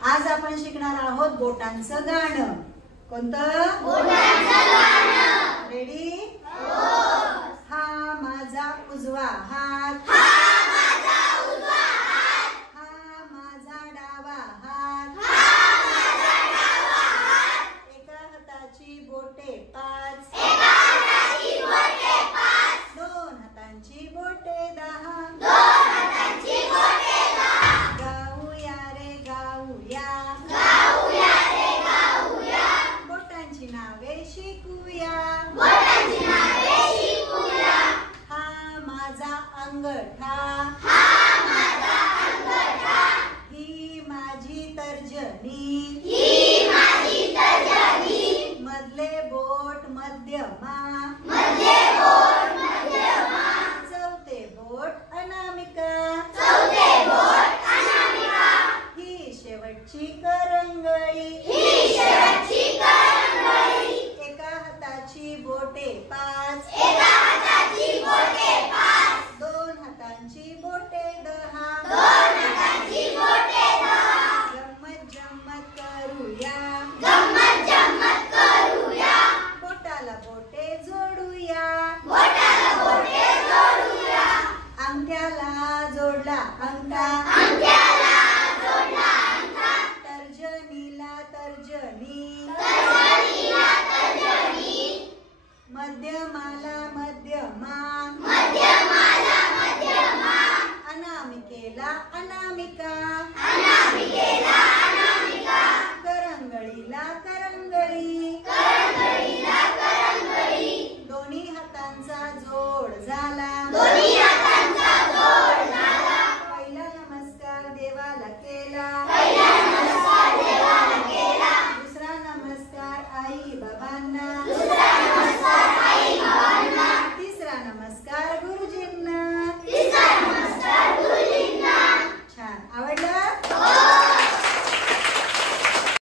आज आपण शिकणार आहोत बोटांचं गाणं. कोणतं? बोटांचं गाणं. रेडी? हो. हा माझा उजवा हात, हा माझा उजवा हात, हा माझा डावा हात, हा माझा डावा हात, एका हाताची बोटे 5, एका हाताची बोटे 5, दोन हातांची बोटे 10, दोन हातांची बोटे 10. गाऊया रे गाऊया, गाऊया रे गाऊया, बोटांची नावे शिकूया. बोटांची नावे शिकूया. हा माझा अंगठा, हा माझा अंगठा, ही माझी तर्जनी, ही माझी तर्जनी, मधले बोट मध्यमा, मधले बोट मध्यमा, चौथे बोट अनामिका, चौथे बोट अनामिका, ही शेवटची करंगळी. ही शेवटची करंगळी, एका हाताची बोटे 5, एका हाताची बोटे 5, दोन हातांची बोटे 10, दोन हातांची बोटे 10. गंमत जम्मत करूया, गंमत जम्मत करूया, बोटाला बोटे जोडूया. बोटाला बोटे जोडूया, अंगठ्याला जोडला अंगठा, अंगठ्याला जोडला अंगठा, तर्जनीला तर्जनी, तर्जनीला तर्जनी, मध्यमाला मध्यमा, मध्यमाला मध्यमा, अनामिकेला अनामिका, अनामिकेला अनामिका, करंगळीला करंगळी, करंगळीला करंगळी, दोन्ही हातांचा जोड झाला. दोन्ही हातांचा जोड झाला. पहिला नमस्कार देवाला केला, पहिला नमस्कार देवाला केला, दुसरा नमस्कार आई बाबांना,